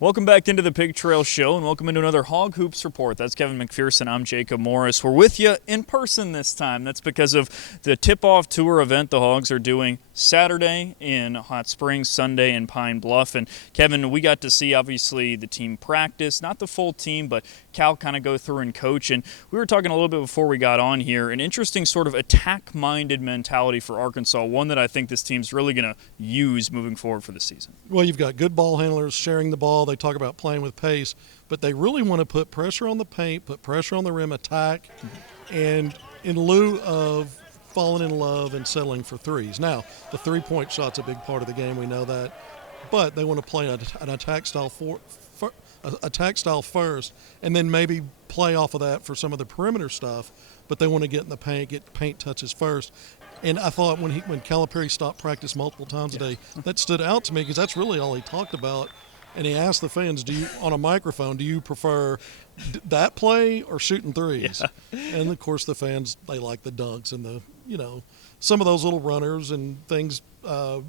Welcome back into the Pig Trail Show, and welcome into another Hog Hoops Report. That's Kevin McPherson. I'm Jacob Morris. We're with you in person this time. That's because of the tip-off tour event the Hogs are doing Saturday in Hot Springs, Sunday in Pine Bluff. And Kevin, we got to see, obviously, the team practice. Not the full team, but Cal kind of go through and coach. And we were talking a little bit before we got on here, an interesting sort of attack-minded mentality for Arkansas, one that I think this team's really going to use moving forward for the season. Well, you've got good ball handlers sharing the ball. They talk about playing with pace, but they really want to put pressure on the paint, put pressure on the rim, attack, and in lieu of falling in love and settling for threes. Now, the three-point shot's a big part of the game. We know that. But they want to play an attack style first, and then maybe play off of that for some of the perimeter stuff. But they want to get in the paint, get paint touches first. And I thought when Calipari stopped practice multiple times a day, that stood out to me because that's really all he talked about. And he asked the fans, on a microphone, do you prefer that play or shooting threes? Yeah. And, of course, the fans, they like the dunks and some of those little runners and things. I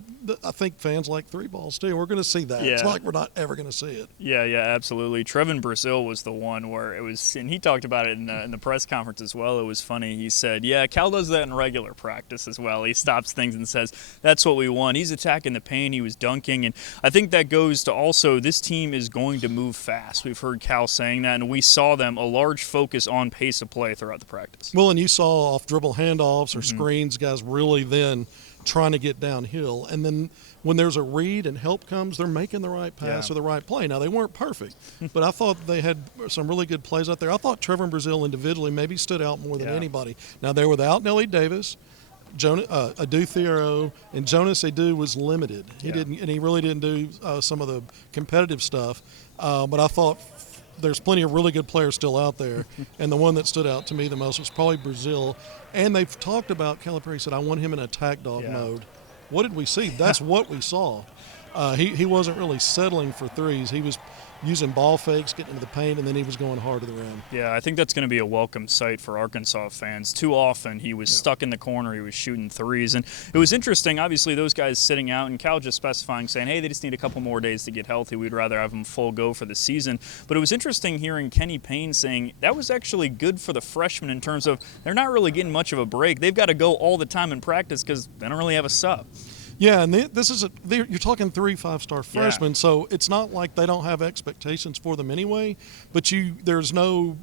think fans like three balls, too. We're going to see that. Yeah. It's not like we're not ever going to see it. Yeah, absolutely. Trevin Brazil was the one where it was, and he talked about it in the press conference as well. It was funny. He said, Cal does that in regular practice as well. He stops things and says, that's what we want. He's attacking the paint. He was dunking. And I think that goes to also this team is going to move fast. We've heard Cal saying that, and we saw them a large focus on pace of play throughout the practice. Well, and you saw off dribble handoffs or screens, guys really then trying to get downhill. And then when there's a read and help comes, they're making the right pass or the right play. Now, they weren't perfect, but I thought they had some really good plays out there. I thought Trevor and Brazil individually maybe stood out more than anybody. Now, they're without Nelly Davis. Adu Thiero and Jonas Adu was limited. He really didn't do some of the competitive stuff. But I thought there's plenty of really good players still out there, and the one that stood out to me the most was probably Brazil. And they've talked about Calipari said, I want him in attack dog mode. What did we see? That's what we saw. He wasn't really settling for threes. He was using ball fakes, getting into the paint, and then he was going hard to the rim. Yeah, I think that's going to be a welcome sight for Arkansas fans. Too often he was stuck in the corner, he was shooting threes. And it was interesting, obviously, those guys sitting out, and Cal just specifying, saying, hey, they just need a couple more days to get healthy. We'd rather have them full go for the season. But it was interesting hearing Kenny Payne saying that was actually good for the freshmen in terms of they're not really getting much of a break. They've got to go all the time in practice because they don't really have a sub. Yeah, and you're talking 3 5-star freshmen, so it's not like they don't have expectations for them anyway. But there's no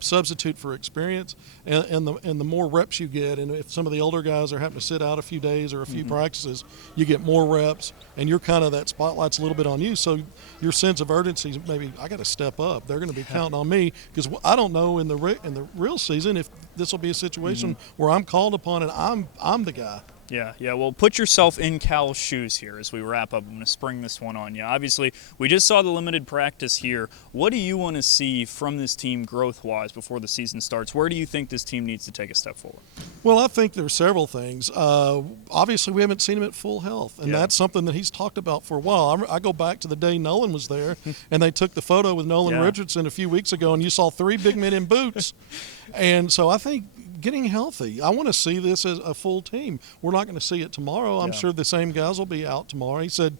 substitute for experience, and the more reps you get, and if some of the older guys are having to sit out a few days or a few practices, you get more reps, and you're kind of that spotlight's a little bit on you. So your sense of urgency is maybe I got to step up. They're going to be counting on me because I don't know in the real season if this will be a situation where I'm called upon and I'm the guy. Yeah. Well, put yourself in Cal's shoes here as we wrap up. I'm going to spring this one on you. Obviously, we just saw the limited practice here. What do you want to see from this team growth-wise before the season starts? Where do you think this team needs to take a step forward? Well, I think there are several things. Obviously, we haven't seen him at full health, and that's something that he's talked about for a while. I go back to the day Nolan was there, and they took the photo with Nolan Richardson a few weeks ago, and you saw 3 big men in boots. And so I think getting healthy. I want to see this as a full team. We're not going to see it tomorrow. I'm sure the same guys will be out tomorrow. He said,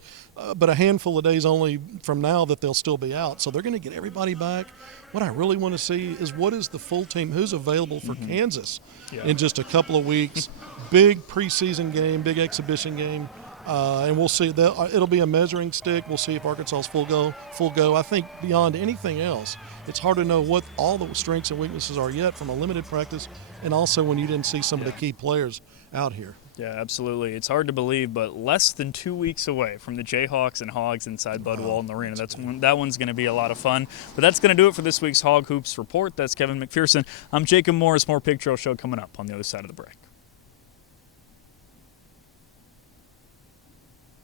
but a handful of days only from now that they'll still be out. So they're going to get everybody back. What I really want to see is what is the full team, who's available for Kansas in just a couple of weeks. Big preseason game, big exhibition game. And we'll see. It'll be a measuring stick. We'll see if Arkansas is full go. I think beyond anything else, it's hard to know what all the strengths and weaknesses are yet from a limited practice, and also when you didn't see some of the key players out here. Yeah, absolutely. It's hard to believe, but less than 2 weeks away from the Jayhawks and Hogs inside Bud Walton Arena. That one's going to be a lot of fun. But that's going to do it for this week's Hog Hoops Report. That's Kevin McPherson. I'm Jacob Morris. More Pig Trail Show coming up on the other side of the break.